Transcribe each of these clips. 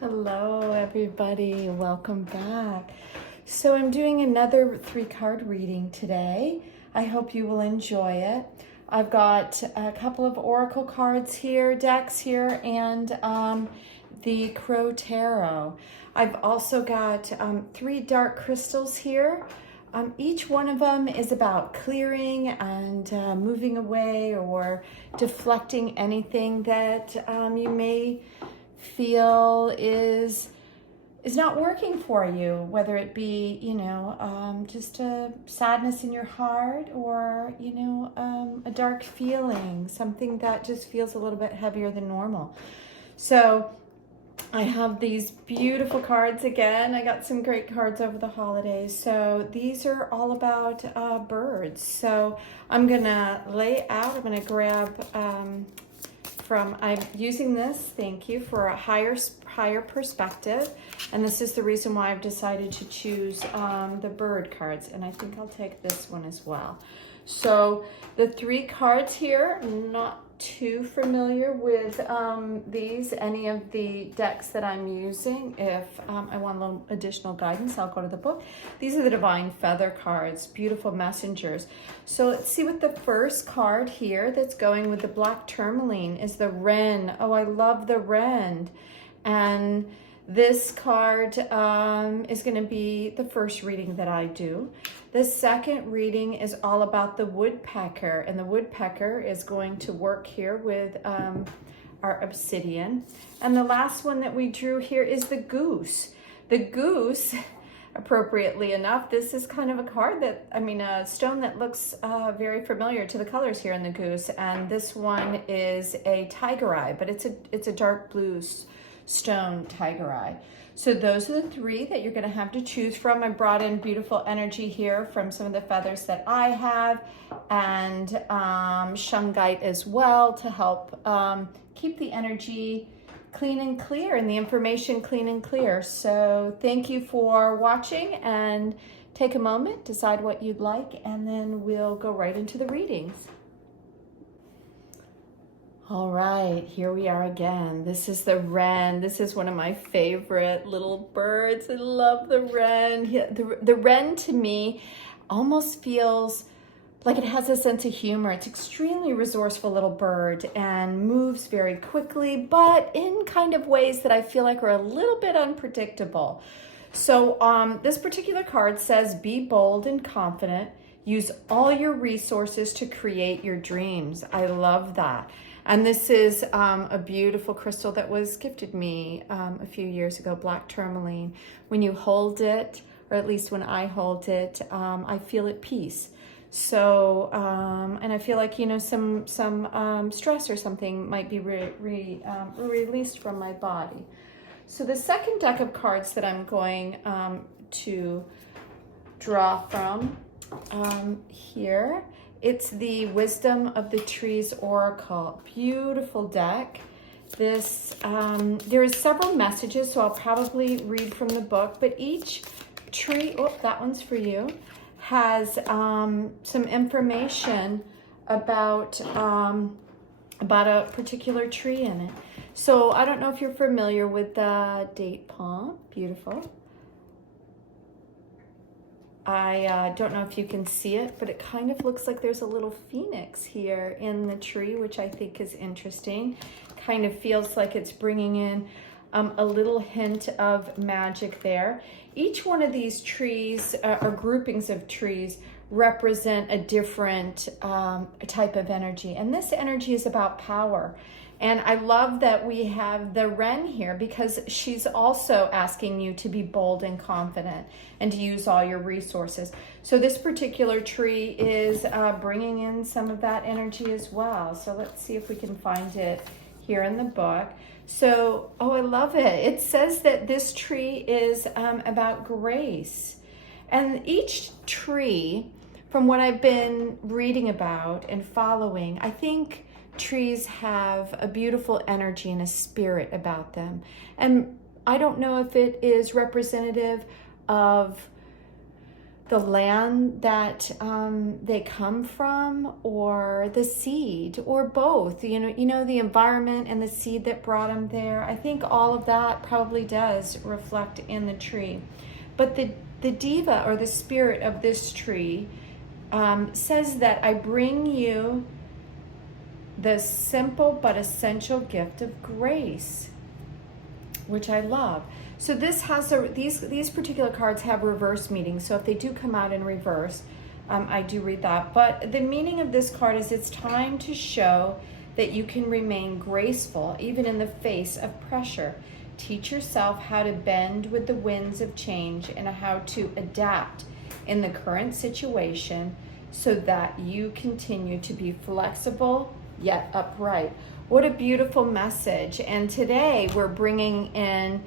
Hello, everybody. Welcome back. So I'm doing another 3-card reading today. I hope you will enjoy it. I've got a couple of oracle cards here, decks here, and the Crow Tarot. I've also got 3 dark crystals here. Each one of them is about clearing and moving away or deflecting anything that you may feel is not working for you, whether it be, just a sadness in your heart or, a dark feeling, something that just feels a little bit heavier than normal. So I have these beautiful cards again. I got some great cards over the holidays. So these are all about birds. So I'm gonna lay out, I'm gonna grab I'm using this, thank you, for a higher perspective. And this is the reason why I've decided to choose the bird cards. And I think I'll take this one as well. So the 3 cards here, not too familiar with any of the decks that I'm using. If I want a little additional guidance, I'll go to the book. These are the Divine Feather cards, beautiful messengers. So let's see what the first card here that's going with the black tourmaline is the Wren. Oh, I love the Wren. And this card is going to be the first reading that I do. The second reading is all about the woodpecker, and the woodpecker is going to work here with our obsidian. And the last one that we drew here is the goose. The goose, appropriately enough, this is kind of a card that, a stone that looks very familiar to the colors here in the goose. And this one is a tiger eye, but it's a dark blue stone tiger eye. So those are the 3 that you're going to have to choose from. I brought in beautiful energy here from some of the feathers that I have, and shungite as well to help keep the energy clean and clear and the information clean and clear. So thank you for watching, and take a moment, decide what you'd like, and then we'll go right into the readings. All right, here we are again. This is the wren. This is one of my favorite little birds. I love the wren. The wren to me almost feels like it has a sense of humor. It's extremely resourceful little bird and moves very quickly, but in kind of ways that I feel like are a little bit unpredictable. So this particular card says, be bold and confident. Use all your resources to create your dreams. I love that. And this is a beautiful crystal that was gifted me a few years ago, black tourmaline. When you hold it, or at least when I hold it, I feel at peace. So, and I feel like, some stress or something might be released from my body. So the second deck of cards that I'm going to draw from here, it's the Wisdom of the Trees Oracle. Beautiful deck. This, there is several messages, so I'll probably read from the book, but each tree, oh, that one's for you, has some information about a particular tree in it. So I don't know if you're familiar with the date palm. Beautiful. I don't know if you can see it, but it kind of looks like there's a little phoenix here in the tree, which I think is interesting. Kind of feels like it's bringing in a little hint of magic there. Each one of these trees, or groupings of trees, represent a different type of energy. And this energy is about power. And I love that we have the wren here because she's also asking you to be bold and confident and to use all your resources. So this particular tree is bringing in some of that energy as well. So let's see if we can find it here in the book. So, oh, I love it. It says that this tree is about grace. And each tree, from what I've been reading about and following, I think trees have a beautiful energy and a spirit about them. And I don't know if it is representative of the land that they come from, or the seed, or both. You know, the environment and the seed that brought them there. I think all of that probably does reflect in the tree. But the diva, or the spirit of this tree, says that I bring you the simple but essential gift of grace, which I love. So this has these particular cards have reverse meanings. So if they do come out in reverse, I do read that. But the meaning of this card is it's time to show that you can remain graceful even in the face of pressure. Teach yourself how to bend with the winds of change and how to adapt in the current situation so that you continue to be flexible yet upright. What a beautiful message. And today we're bringing in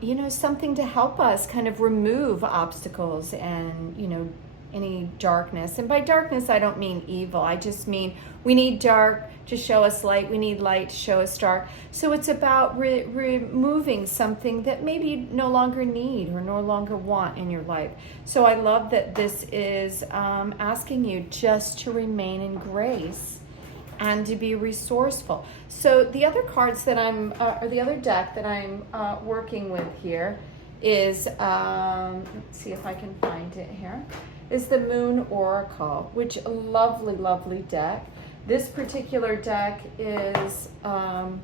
you know, something to help us kind of remove obstacles and, you know, any darkness. And by darkness, I don't mean evil. I just mean we need dark to show us light. We need light to show us dark. So it's about removing something that maybe you no longer need or no longer want in your life. So I love that this is asking you just to remain in grace and to be resourceful. So the other cards that I'm, or the other deck that I'm working with here is, let's see if I can find it here, is the Moon Oracle, which a lovely, lovely deck. This particular deck is, sorry,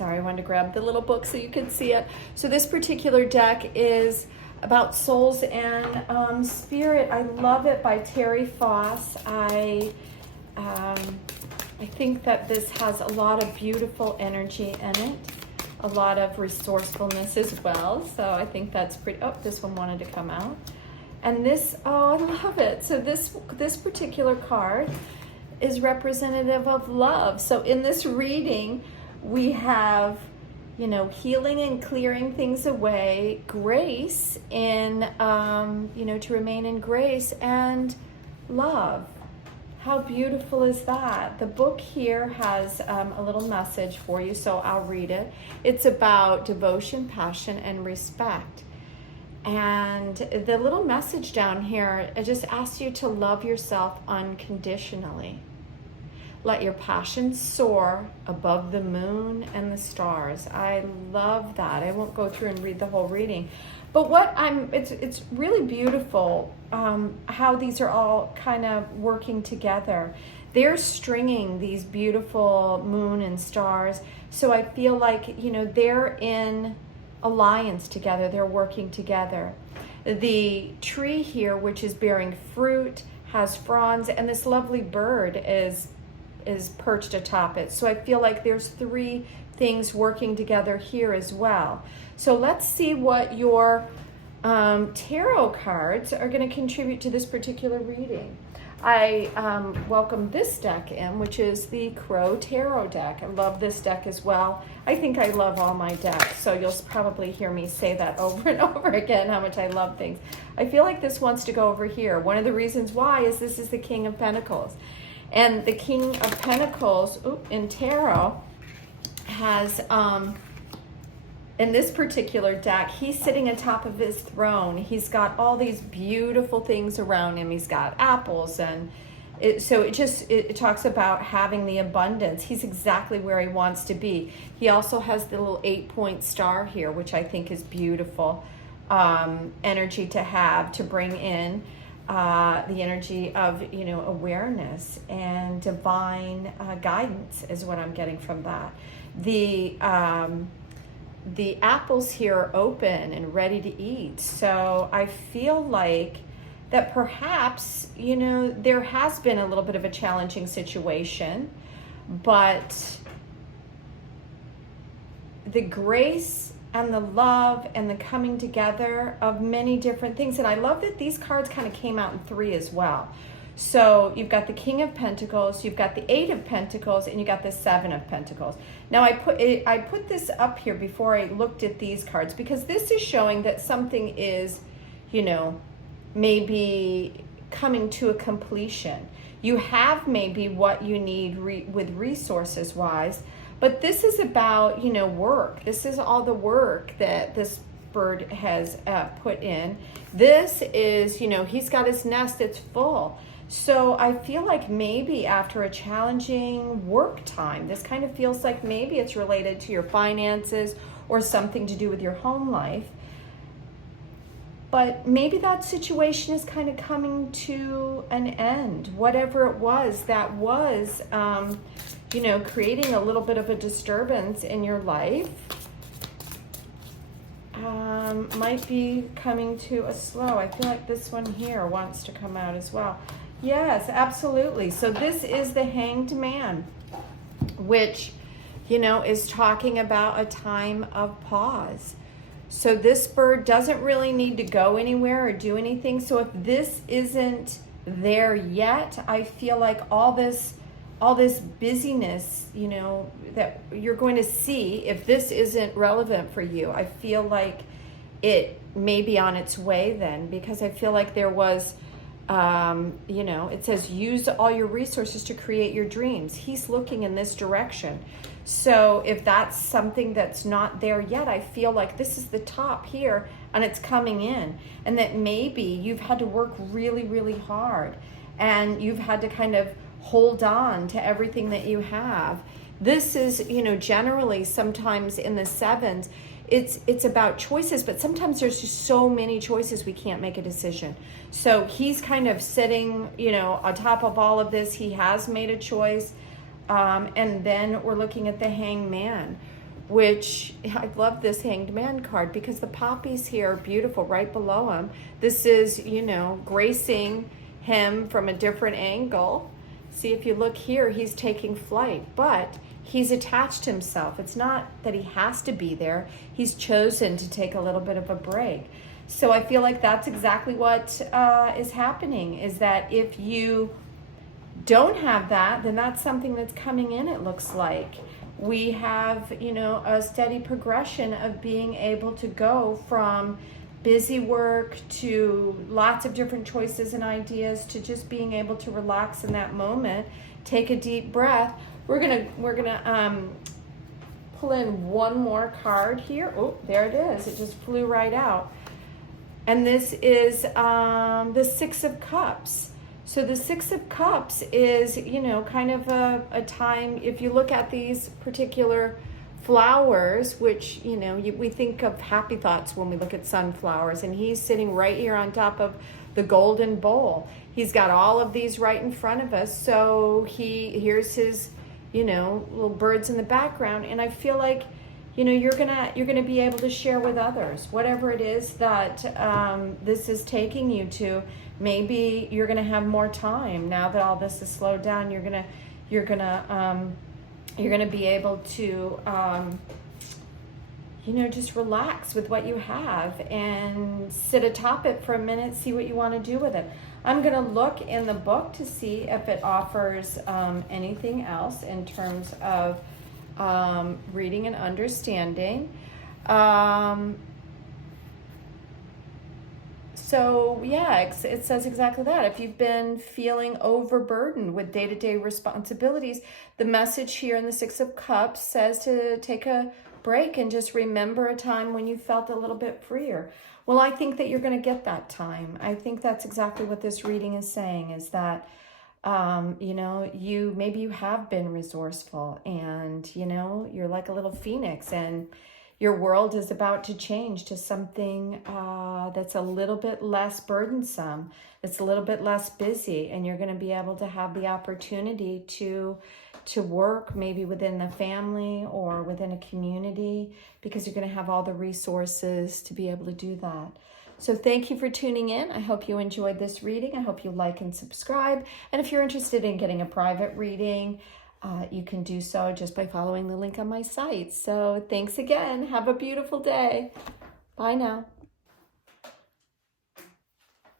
I wanted to grab the little book so you can see it. So this particular deck is about souls and spirit. I love it, by Terri Foss. I think that this has a lot of beautiful energy in it, a lot of resourcefulness as well. So I think that's pretty, oh, this one wanted to come out. And this, oh, I love it. So this particular card is representative of love. So in this reading, we have, you know, healing and clearing things away, grace in, you know, to remain in grace, and love. How beautiful is that? The book here has a little message for you, so I'll read it. It's about devotion, passion, and respect. And the little message down here, it just asks you to love yourself unconditionally. Let your passion soar above the moon and the stars. I love that. I won't go through and read the whole reading. But it's really beautiful how these are all kind of working together. They're stringing these beautiful moon and stars. So I feel like, you know, they're in alliance together. They're working together. The tree here, which is bearing fruit, has fronds, and this lovely bird is perched atop it. So I feel like there's three things working together here as well. So let's see what your tarot cards are going to contribute to this particular reading. I welcome this deck in, which is the Crow Tarot deck. I love this deck as well. I think I love all my decks, so you'll probably hear me say that over and over again, how much I love things. I feel like this wants to go over here. One of the reasons why is this is the King of Pentacles. And the King of Pentacles in tarot has, in this particular deck, he's sitting on top of his throne. He's got all these beautiful things around him. He's got apples, and it talks about having the abundance. He's exactly where he wants to be. He also has the little 8-point star here, which I think is beautiful energy to have, to bring in the energy of, you know, awareness and divine guidance is what I'm getting from that. The apples here are open and ready to eat. So I feel like that perhaps, you know, there has been a little bit of a challenging situation, but the grace and the love and the coming together of many different things. And I love that these cards kind of came out in 3 as well. So you've got the King of Pentacles, you've got the 8 of Pentacles, and you got the 7 of Pentacles. Now I put this up here before I looked at these cards, because this is showing that something is, you know, maybe coming to a completion. You have maybe what you need with resources wise, but this is about, you know, work. This is all the work that this bird has put in. This is, you know, he's got his nest, it's full. So I feel like maybe after a challenging work time, this kind of feels like maybe it's related to your finances or something to do with your home life. But maybe that situation is kind of coming to an end. Whatever it was that was, you know, creating a little bit of a disturbance in your life might be coming to a slow. I feel like this one here wants to come out as well. Yes, absolutely. So this is the Hanged Man, which, you know, is talking about a time of pause. So this bird doesn't really need to go anywhere or do anything. So if this isn't there yet, I feel like all this busyness, you know, that you're going to see, if this isn't relevant for you, I feel like it may be on its way then, because I feel like there was, you know, it says use all your resources to create your dreams. He's looking in this direction. So if that's something that's not there yet, I feel like this is the top here and it's coming in, and that maybe you've had to work really, really hard and you've had to kind of hold on to everything that you have. This is, you know, generally sometimes in the sevens, it's about choices, but sometimes there's just so many choices we can't make a decision. So he's kind of sitting, you know, on top of all of this. He has made a choice. And then we're looking at the Hanged Man, which I love this Hanged Man card because the poppies here are beautiful right below him. This is, you know, gracing him from a different angle. See, if you look here, he's taking flight, but he's attached himself. It's not that he has to be there. He's chosen to take a little bit of a break. So I feel like that's exactly what is happening, is that if you don't have that, then that's something that's coming in, it looks like. We have, you know, a steady progression of being able to go from busy work to lots of different choices and ideas to just being able to relax in that moment, take a deep breath. We're gonna pull in one more card here. Oh, there it is. It just flew right out. And this is the Six of Cups. So the Six of Cups is, you know, kind of a time, if you look at these particular flowers, which, you know, we think of happy thoughts when we look at sunflowers, and he's sitting right here on top of the golden bowl. He's got all of these right in front of us. So here's his, you know, little birds in the background. And I feel like, you know, you're gonna be able to share with others whatever it is that this is taking you to. Maybe you're gonna have more time now that all this is slowed down. You're gonna be able to you know, just relax with what you have and sit atop it for a minute, see what you want to do with it. I'm gonna look in the book to see if it offers anything else in terms of reading and understanding. So yeah, it says exactly that. If you've been feeling overburdened with day-to-day responsibilities, the message here in the Six of Cups says to take a break and just remember a time when you felt a little bit freer. Well, I think that you're going to get that time. I think that's exactly what this reading is saying, is that you know, maybe you have been resourceful, and you know, you're like a little phoenix, and your world is about to change to something that's a little bit less burdensome, that's a little bit less busy, and you're going to be able to have the opportunity to work maybe within the family or within a community, because you're going to have all the resources to be able to do that. So thank you for tuning in. I hope you enjoyed this reading. I hope you like and subscribe. And if you're interested in getting a private reading, you can do so just by following the link on my site. So thanks again. Have a beautiful day. Bye now.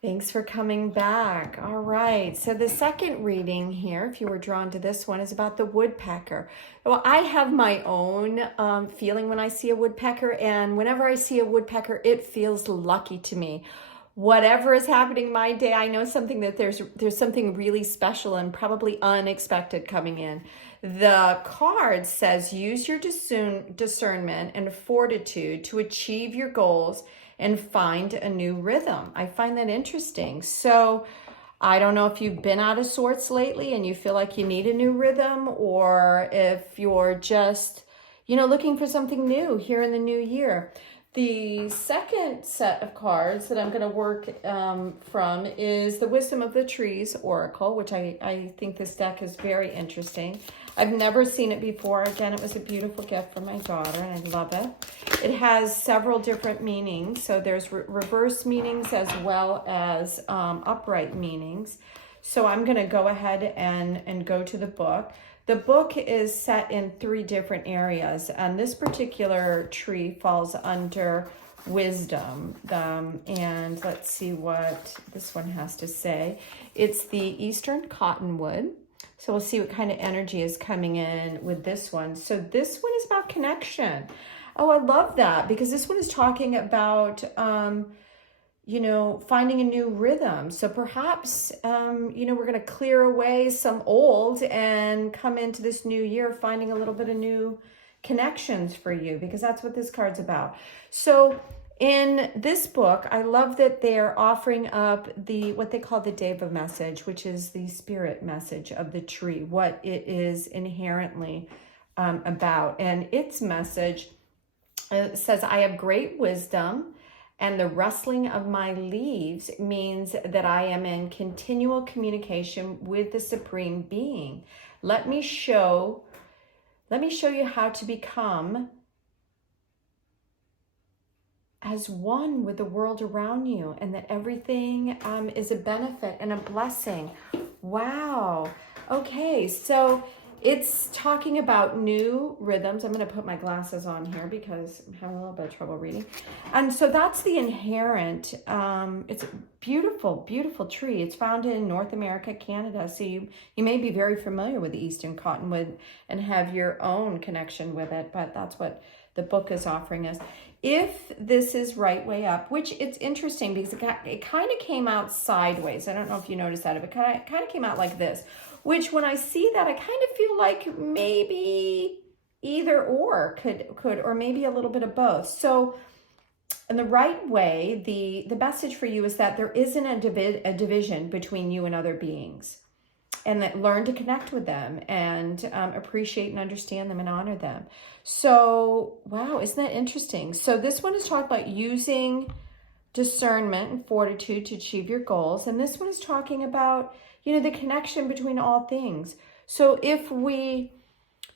Thanks for coming back. All right, so the second reading here, if you were drawn to this one, is about the woodpecker. Well, I have my own feeling when I see a woodpecker, and whenever I see a woodpecker, it feels lucky to me. whatever is happening in my day, I know something that there's something really special and probably unexpected coming in. The card says, use your discernment and fortitude to achieve your goals and find a new rhythm. I find that interesting. So I don't know if you've been out of sorts lately and you feel like you need a new rhythm, or if you're just, looking for something new here in the new year. The second set of cards that I'm going to work from is the Wisdom of the Trees Oracle, which I think this deck is very interesting. I've never seen it before. Again, it was a beautiful gift from my daughter, and I love it. It has several different meanings. So there's reverse meanings as well as upright meanings. So I'm going to go ahead and go to the book. The book is set in 3 different areas, and this particular tree falls under wisdom. And let's see what this one has to say. It's the Eastern Cottonwood. So we'll see what kind of energy is coming in with this one. So this one is about connection. Oh, I love that, because this one is talking about finding a new rhythm. So perhaps, we're going to clear away some old and come into this new year finding a little bit of new connections for you, because that's what this card's about. So in this book, I love that they're offering up what they call the Deva message, which is the spirit message of the tree, what it is inherently about. And its message says, I have great wisdom, and the rustling of my leaves means that I am in continual communication with the Supreme Being. Let me show you how to become as one with the world around you, and that everything is a benefit and a blessing. Wow. Okay, so it's talking about new rhythms. I'm going to put my glasses on here because I'm having a little bit of trouble reading. And so that's the inherent, it's a beautiful, beautiful tree. It's found in North America, Canada. So you may be very familiar with the Eastern Cottonwood and have your own connection with it, but that's what the book is offering us. If this is right way up, which it's interesting because it kind of came out sideways. I don't know if you noticed that, but it kind of came out like this, which when I see that, I kind of feel like maybe either or could, or maybe a little bit of both. So in the right way, the message for you is that there isn't a division between you and other beings, and that learn to connect with them and appreciate and understand them and honor them. So, wow, isn't that interesting? So this one is talking about using discernment and fortitude to achieve your goals. And this one is talking about, the connection between all things. So if we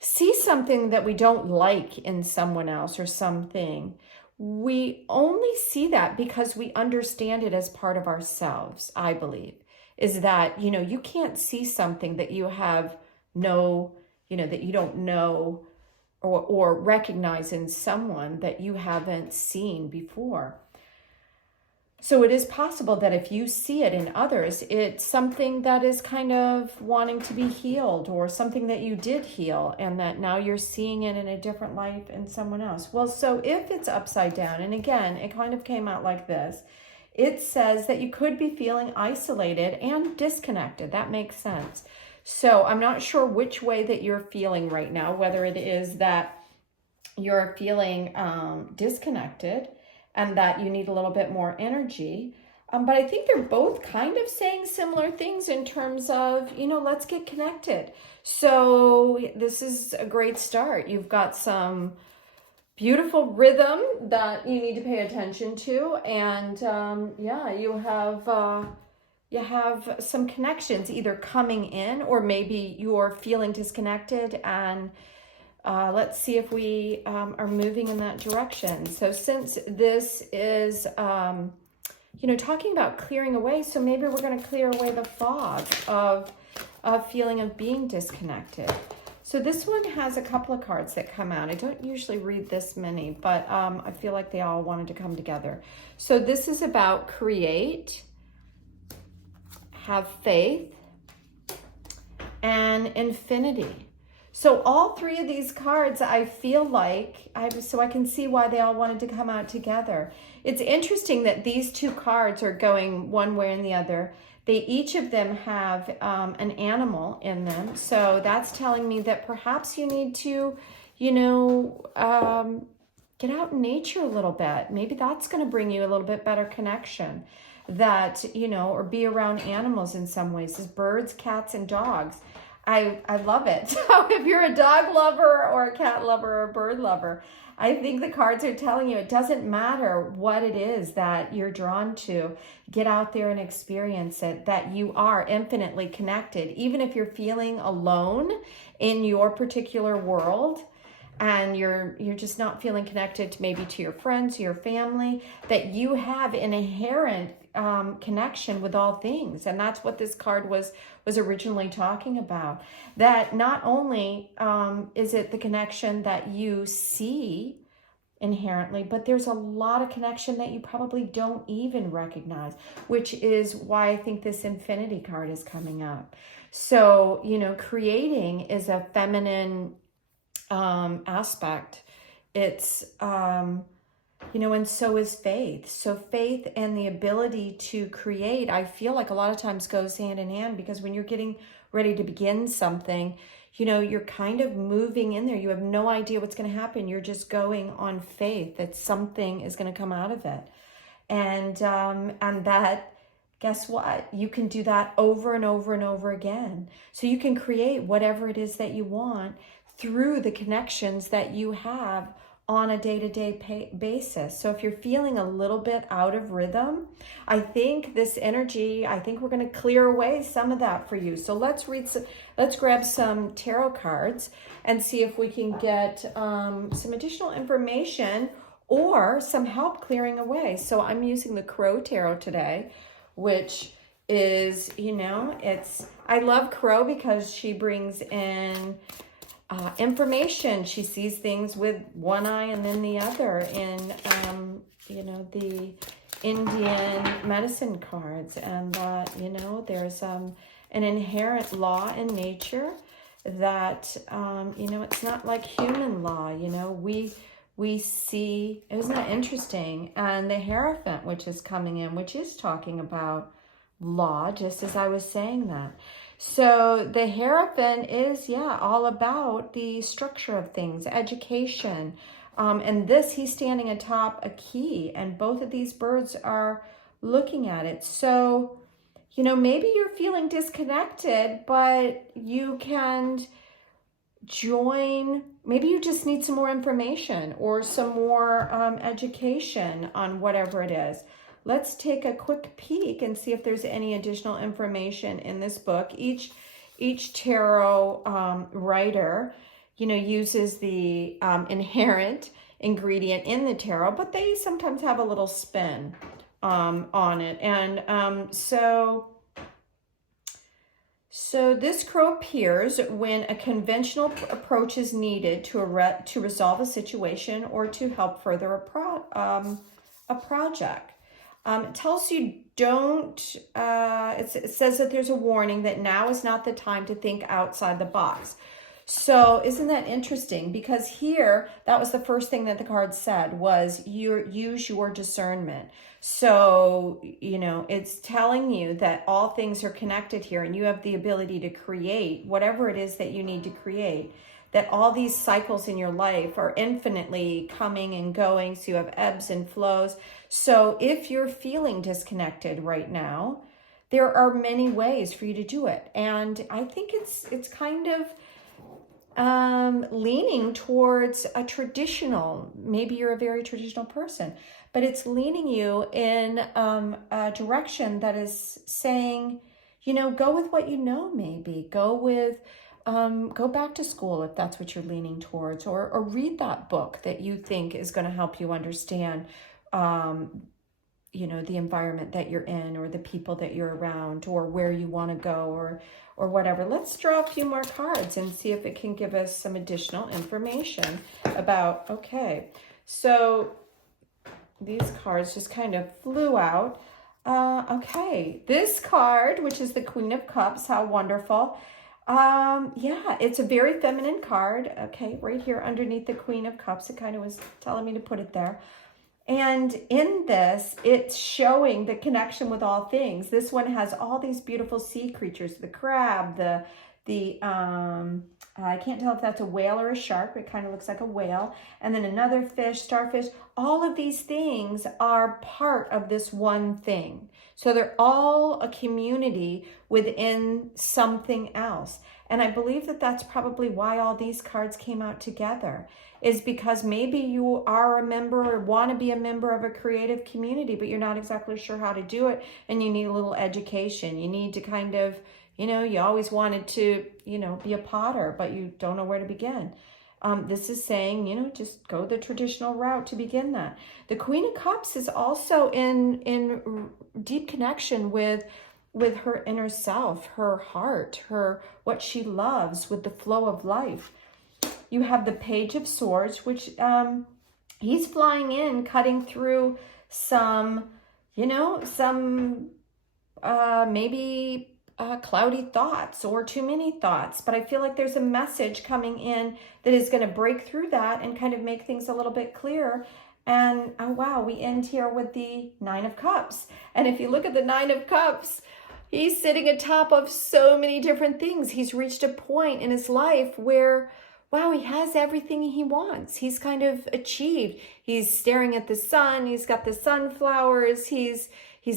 see something that we don't like in someone else or something, we only see that because we understand it as part of ourselves, I believe. Is that, you can't see something that you have that you don't know or recognize in someone that you haven't seen before. So it is possible that if you see it in others, it's something that is kind of wanting to be healed, or something that you did heal and that now you're seeing it in a different light in someone else. Well, so if it's upside down, and again, it kind of came out like this, it says that you could be feeling isolated and disconnected. That makes sense. So I'm not sure which way that you're feeling right now, whether it is that you're feeling disconnected and that you need a little bit more energy. But I think they're both kind of saying similar things in terms of, let's get connected. So this is a great start. You've got some beautiful rhythm that you need to pay attention to, and you have some connections either coming in, or maybe you're feeling disconnected, and let's see if we are moving in that direction. So since this is talking about clearing away, so maybe we're going to clear away the fog of feeling of being disconnected. So this one has a couple of cards that come out. I don't usually read this many, but I feel like they all wanted to come together. So this is about create, have faith, and infinity. So all three of these cards, I feel like, so I can see why they all wanted to come out together. It's interesting that these two cards are going one way and the other. They each of them have an animal in them. So that's telling me that perhaps you need to, you know, get out in nature a little bit. Maybe that's going to bring you a little bit better connection. That, you know, or be around animals in some ways, as birds, cats, and dogs. I love it. So if you're a dog lover or a cat lover or a bird lover, I think the cards are telling you it doesn't matter what it is that you're drawn to. Get out there and experience it, that you are infinitely connected. Even if you're feeling alone in your particular world, and you're just not feeling connected to maybe to your friends, your family, that you have an inherent connection with all things. And that's what this card was originally talking about. That not only is it the connection that you see inherently, but there's a lot of connection that you probably don't even recognize, which is why I think this infinity card is coming up. So, you know, creating is a feminine aspect. It's, you know, and so is faith. So faith and the ability to create, I feel like a lot of times goes hand in hand, because when you're getting ready to begin something, you know, you're kind of moving in there. You have no idea what's going to happen. You're just going on faith that something is going to come out of it. And that, guess what? You can do that over and over and over again. So you can create whatever it is that you want through the connections that you have on a day-to-day basis. So if you're feeling a little bit out of rhythm, I think this energy, I think we're going to clear away some of that for you. So let's grab some tarot cards and see if we can get some additional information or some help clearing away. So I'm using the Crow Tarot today, which is, you know, I love Crow because she brings in information. She sees things with one eye and then the other in, you know, the Indian medicine cards. And you know, there's an inherent law in nature that, you know, it's not like human law. You know, we see, isn't that interesting? And the Hierophant, which is coming in, which is talking about law, just as I was saying that. So the Hierophant is, yeah, all about the structure of things, education. And he's standing atop a key, and both of these birds are looking at it. So, you know, maybe you're feeling disconnected, but you can join. Maybe you just need some more information or some more education on whatever it is. Let's take a quick peek and see if there's any additional information in this book. Each tarot writer, you know, uses the inherent ingredient in the tarot, but they sometimes have a little spin on it. And so this crow appears when a conventional approach is needed to resolve a situation or to help further a project. It tells you don't, it says that there's a warning that now is not the time to think outside the box. So isn't that interesting? Because here, that was the first thing that the card said was use your discernment. So, you know, it's telling you that all things are connected here and you have the ability to create whatever it is that you need to create. That all these cycles in your life are infinitely coming and going. So you have ebbs and flows. So if you're feeling disconnected right now, there are many ways for you to do it. And I think it's kind of leaning towards a traditional, maybe you're a very traditional person, but it's leaning you in a direction that is saying, you know, go with what you know, maybe. Go back to school if that's what you're leaning towards, or read that book that you think is going to help you understand, you know, the environment that you're in or the people that you're around or where you want to go or whatever. Let's draw a few more cards and see if it can give us some additional information about, okay, so these cards just kind of flew out. Okay, this card, which is the Queen of Cups, how wonderful. Yeah, it's a very feminine card. Okay, right here underneath the Queen of Cups. It kind of was telling me to put it there. And in this, it's showing the connection with all things. This one has all these beautiful sea creatures, the crab, the I can't tell if that's a whale or a shark, but it kind of looks like a whale. And then another fish, starfish. All of these things are part of this one thing. So they're all a community within something else. And I believe that that's probably why all these cards came out together, is because maybe you are a member or want to be a member of a creative community, but you're not exactly sure how to do it, and you need a little education. You need to kind of, you always wanted to, be a potter, but you don't know where to begin. This is saying, just go the traditional route to begin that. The Queen of Cups is also in deep connection with her inner self, her heart, what she loves, with the flow of life. You have the Page of Swords, which he's flying in, cutting through some, maybe cloudy thoughts or too many thoughts. But I feel like there's a message coming in that is going to break through that and kind of make things a little bit clearer. And oh wow, we end here with the Nine of Cups. And if you look at the Nine of Cups, he's sitting atop of so many different things. He's reached a point in his life where, wow, he has everything he wants. He's kind of achieved. He's staring at the sun. He's got the sunflowers. He's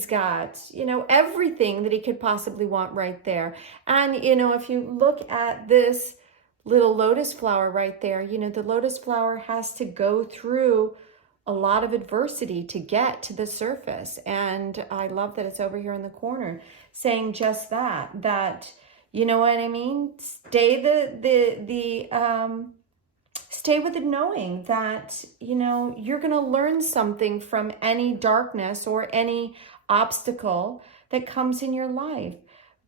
got, everything that he could possibly want right there. And, if you look at this little lotus flower right there, the lotus flower has to go through a lot of adversity to get to the surface. And I love that it's over here in the corner saying just that, you know what I mean? Stay stay with the knowing that, you're going to learn something from any darkness or any obstacle that comes in your life.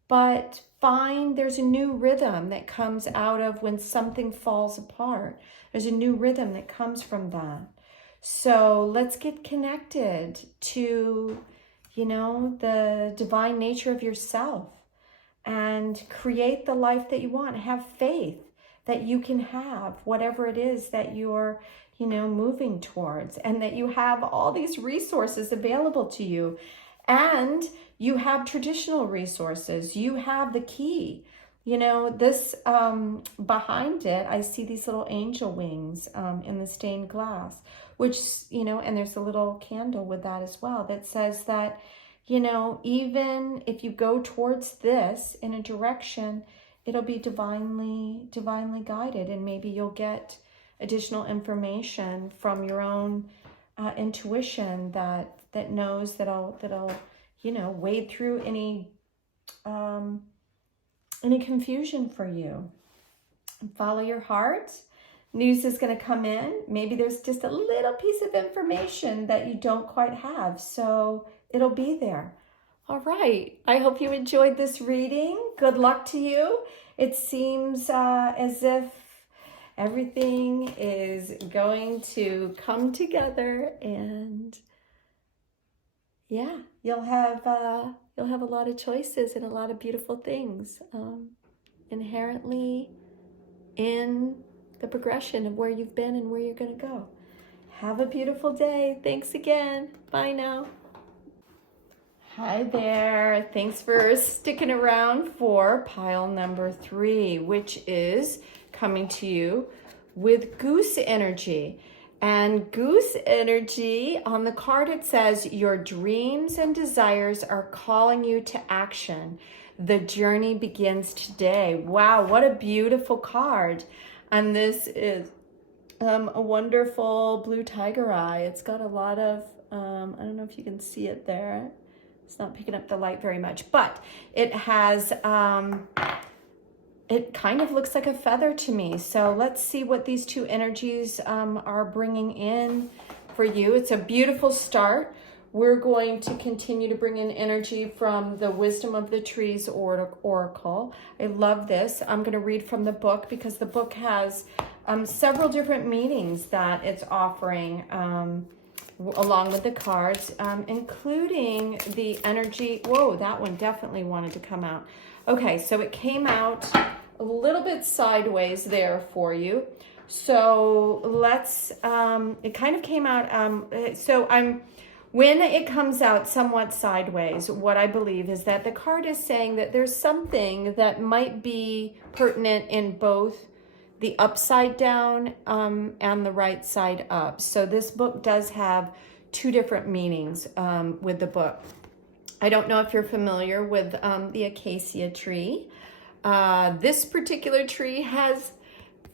But there's a new rhythm that comes out of when something falls apart. There's a new rhythm that comes from that. So let's get connected to, the divine nature of yourself and create the life that you want. Have faith that you can have whatever it is that you're, moving towards, and that you have all these resources available to you. And you have traditional resources. You have the key. This behind it, I see these little angel wings in the stained glass, which, and there's a little candle with that as well that says that, even if you go towards this in a direction, it'll be divinely guided, and maybe you'll get additional information from your own intuition that knows that'll wade through any confusion for you. Follow your heart. News is going to come in. Maybe there's just a little piece of information that you don't quite have, so it'll be there. All right. I hope you enjoyed this reading. Good luck to you. It seems as if everything is going to come together, and yeah, you'll have a lot of choices and a lot of beautiful things inherently in the progression of where you've been and where you're going to go. Have a beautiful day. Thanks again. Bye now. Hi there. Thanks for sticking around for pile number 3, which is coming to you with goose energy. And goose energy, on the card it says, your dreams and desires are calling you to action. The journey begins today. Wow, what a beautiful card. And this is a wonderful blue tiger eye. It's got a lot of, I don't know if you can see it there. It's not picking up the light very much, but it has, it kind of looks like a feather to me. So let's see what these two energies are bringing in for you. It's a beautiful start. We're going to continue to bring in energy from the Wisdom of the Trees Oracle. I love this. I'm going to read from the book because the book has several different meanings that it's offering along with the cards, including the energy. Whoa, that one definitely wanted to come out. Okay, so it came out a little bit sideways there for you. So let's, it kind of came out, when it comes out somewhat sideways, what I believe is that the card is saying that there's something that might be pertinent in both the upside down and the right side up. So this book does have two different meanings with the book. I don't know if you're familiar with the acacia tree. This particular tree has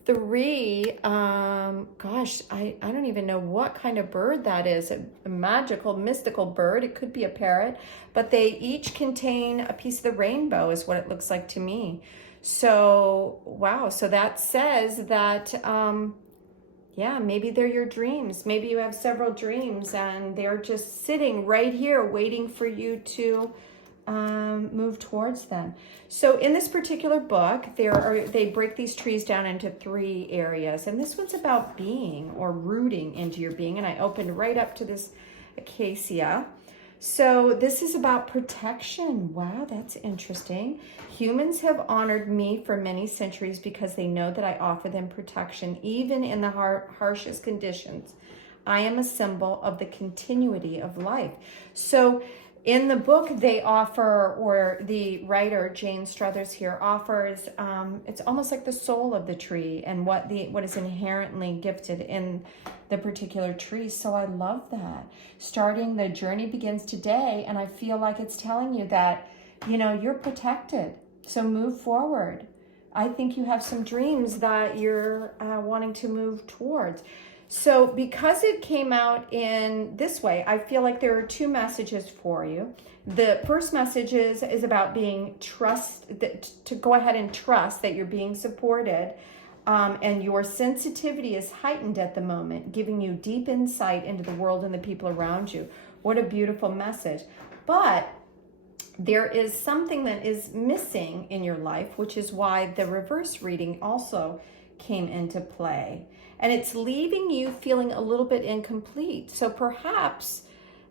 three, I don't even know what kind of bird that is. A magical, mystical bird. It could be a parrot, but they each contain a piece of the rainbow is what it looks like to me. So, wow. So that says that, yeah, maybe they're your dreams. Maybe you have several dreams and they're just sitting right here waiting for you to move towards them. So in this particular book, they break these trees down into three areas, and this one's about being or rooting into your being, and I opened right up to this acacia. So this is about protection. Wow, that's interesting. Humans have honored me for many centuries because they know that I offer them protection even in the harshest conditions. I am a symbol of the continuity of life. So in the book, they offer, or the writer, Jane Struthers here, offers, it's almost like the soul of the tree and what is inherently gifted in the particular tree. So I love that. Starting the journey begins today, and I feel like it's telling you that, you know, you're protected. So move forward. I think you have some dreams that you're wanting to move towards. So because it came out in this way, I feel like there are two messages for you. The first message is about being to go ahead and trust that you're being supported, and your sensitivity is heightened at the moment, giving you deep insight into the world and the people around you. What a beautiful message. But there is something that is missing in your life, which is why the reverse reading also came into play. And it's leaving you feeling a little bit incomplete. So perhaps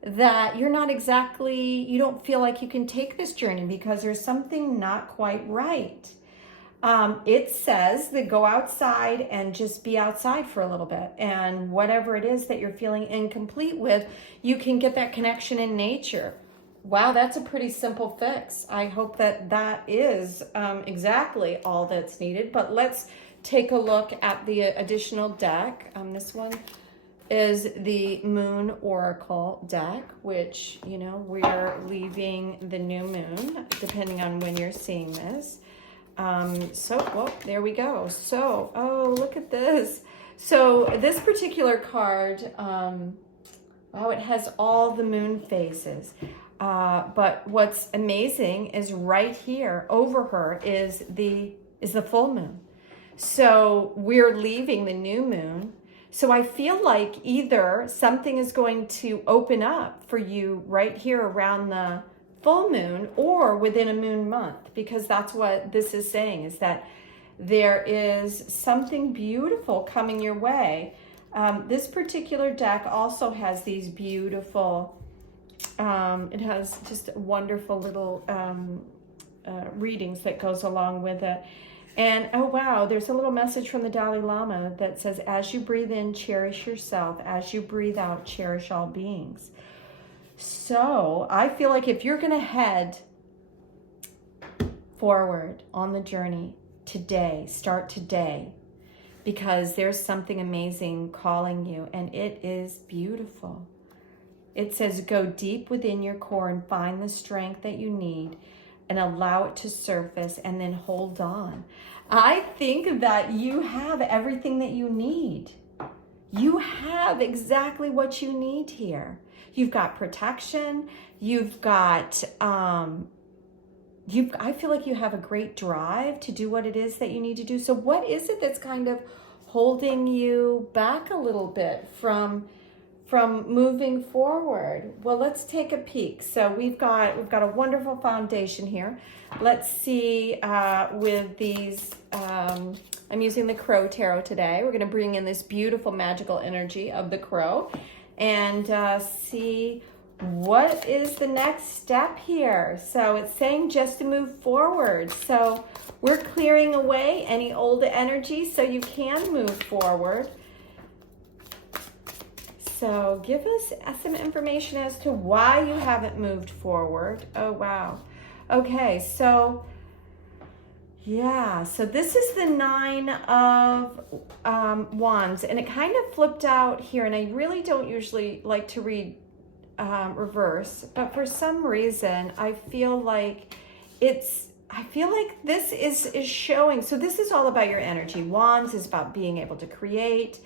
that you're not exactly, you don't feel like you can take this journey because there's something not quite right. It says that go outside and just be outside for a little bit. And whatever it is that you're feeling incomplete with, you can get that connection in nature. Wow, that's a pretty simple fix. I hope that that is exactly all that's needed. But let's take a look at the additional deck. This one is the Moon Oracle deck, which, you know, we're leaving the new moon, depending on when you're seeing this. Well, there we go. So, oh, look at this. So this particular card, oh, it has all the moon phases. But what's amazing is right here over her is the full moon. So we're leaving the new moon. So I feel like either something is going to open up for you right here around the full moon or within a moon month, because that's what this is saying, is that there is something beautiful coming your way. This particular deck also has these beautiful, it has just wonderful little readings that goes along with it. And, oh, wow, there's a little message from the Dalai Lama that says, as you breathe in, cherish yourself. As you breathe out, cherish all beings. So I feel like if you're going to head forward on the journey today, start today, because there's something amazing calling you, and it is beautiful. It says, go deep within your core and find the strength that you need and allow it to surface, and then hold on. I think that you have everything that you need. You have exactly what you need here. You've got protection. You've got, I feel like you have a great drive to do what it is that you need to do. So what is it that's kind of holding you back a little bit from moving forward? Well, let's take a peek. So we've got a wonderful foundation here. Let's see with these, I'm using the Crow Tarot today. We're going to bring in this beautiful magical energy of the crow and see what is the next step here? So it's saying just to move forward. So we're clearing away any old energy so you can move forward. So give us some information as to why you haven't moved forward. Oh, wow. Okay, so yeah, so this is the 9 of Wands, and it kind of flipped out here, and I really don't usually like to read reverse, but for some reason I feel like this is showing. So this is all about your energy. Wands is about being able to create.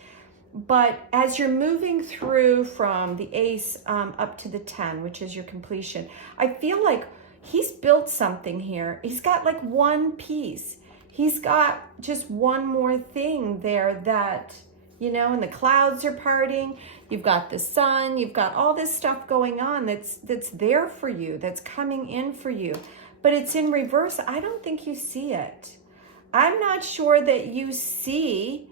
But as you're moving through from the Ace up to the 10, which is your completion, I feel like he's built something here. He's got like one piece. He's got just one more thing there that, you know, and the clouds are parting. You've got the sun. You've got all this stuff going on that's there for you, that's coming in for you. But it's in reverse. I don't think you see it. I'm not sure that you see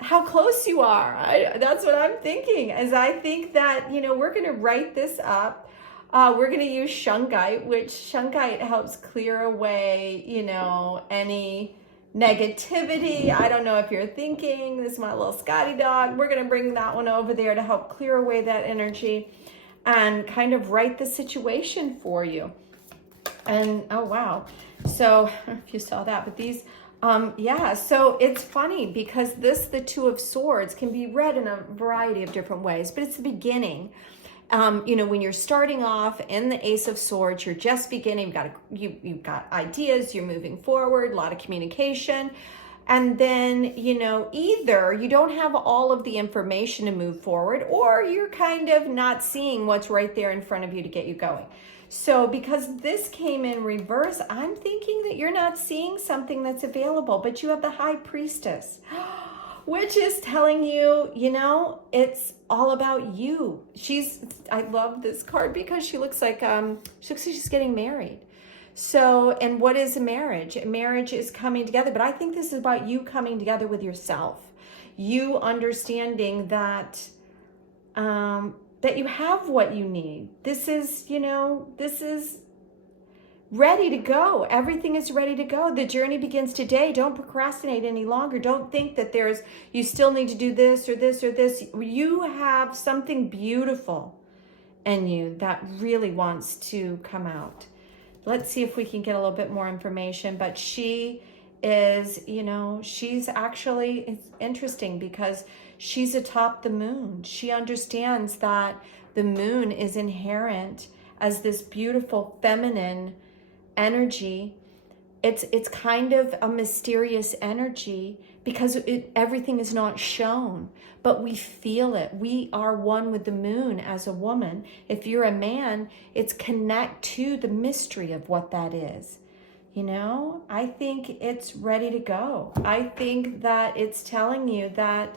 how close you are. That's what I'm thinking, as I think that, you know, we're going to write this up. We're going to use shungite, which shungite helps clear away, you know, any negativity. I don't know if you're thinking, this is my little Scotty dog. We're going to bring that one over there to help clear away that energy and kind of write the situation for you. And, oh, wow. So, I don't know if you saw that, but these... yeah, so it's funny because the 2 of Swords can be read in a variety of different ways, but it's the beginning. You know, when you're starting off in the Ace of Swords, you're just beginning, you've got ideas, you're moving forward, a lot of communication. And then, you know, either you don't have all of the information to move forward, or you're kind of not seeing what's right there in front of you to get you going. So because this came in reverse, I'm thinking that you're not seeing something that's available, but you have the High Priestess, which is telling you, you know, it's all about you. I love this card because she looks like she's getting married. So, and what is a marriage? A marriage is coming together, but I think this is about you coming together with yourself. You understanding that, that you have what you need. This is, you know, this is ready to go. Everything is ready to go. The journey begins today. Don't procrastinate any longer. Don't think that you still need to do this or this or this. You have something beautiful in you that really wants to come out. Let's see if we can get a little bit more information, but she is, you know, she's actually, it's interesting because she's atop the moon. She understands that the moon is inherent as this beautiful feminine energy. It's kind of a mysterious energy because everything is not shown, but we feel it. We are one with the moon as a woman. If you're a man, it's connect to the mystery of what that is. You know, I think it's ready to go. I think that it's telling you that,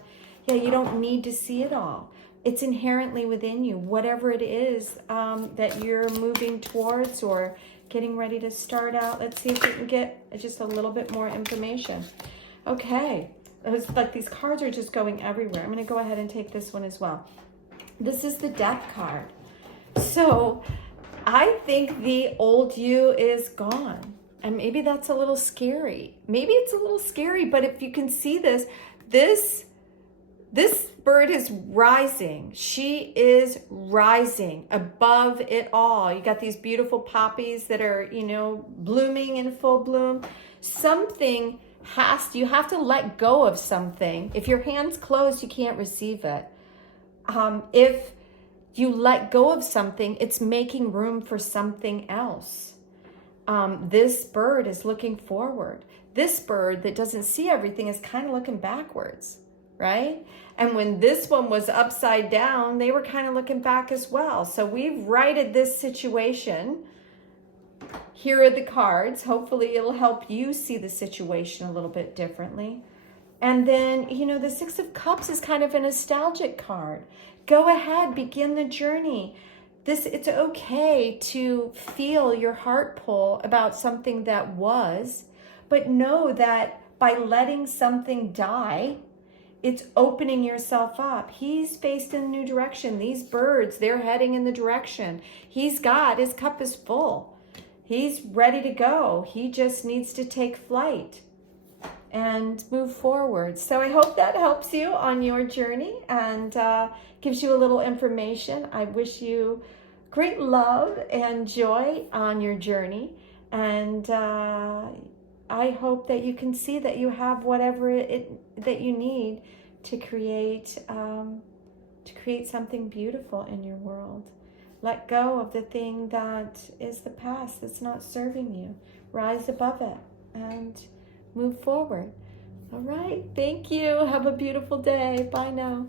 yeah, you don't need to see it all. It's inherently within you, whatever it is that you're moving towards or getting ready to start out. Let's see if we can get just a little bit more information. Okay, it was like these cards are just going everywhere. I'm going to go ahead and take this one as well. This is the Death card. So I think the old you is gone. And maybe that's a little scary. Maybe it's a little scary, but if you can see this bird is rising. She is rising above it all. You got these beautiful poppies that are, you know, blooming in full bloom. You have to let go of something. If your hand's closed, you can't receive it. If you let go of something, it's making room for something else. This bird is looking forward. This bird that doesn't see everything is kind of looking backwards, right? And when this one was upside down, they were kind of looking back as well. So we've righted this situation. Here are the cards. Hopefully it'll help you see the situation a little bit differently. And then, you know, the Six of Cups is kind of a nostalgic card. Go ahead, begin the journey. It's okay to feel your heart pull about something that was, but know that by letting something die, It's opening yourself up. He's faced in a new direction. These birds, they're heading in the direction. His cup is full. He's ready to go. He just needs to take flight and move forward. So I hope that helps you on your journey and gives you a little information. I wish you great love and joy on your journey. And I hope that you can see that you have whatever that you need to create something beautiful in your world. Let go of the thing that is the past that's not serving you. Rise above it and move forward. All right. Thank you. Have a beautiful day. Bye now.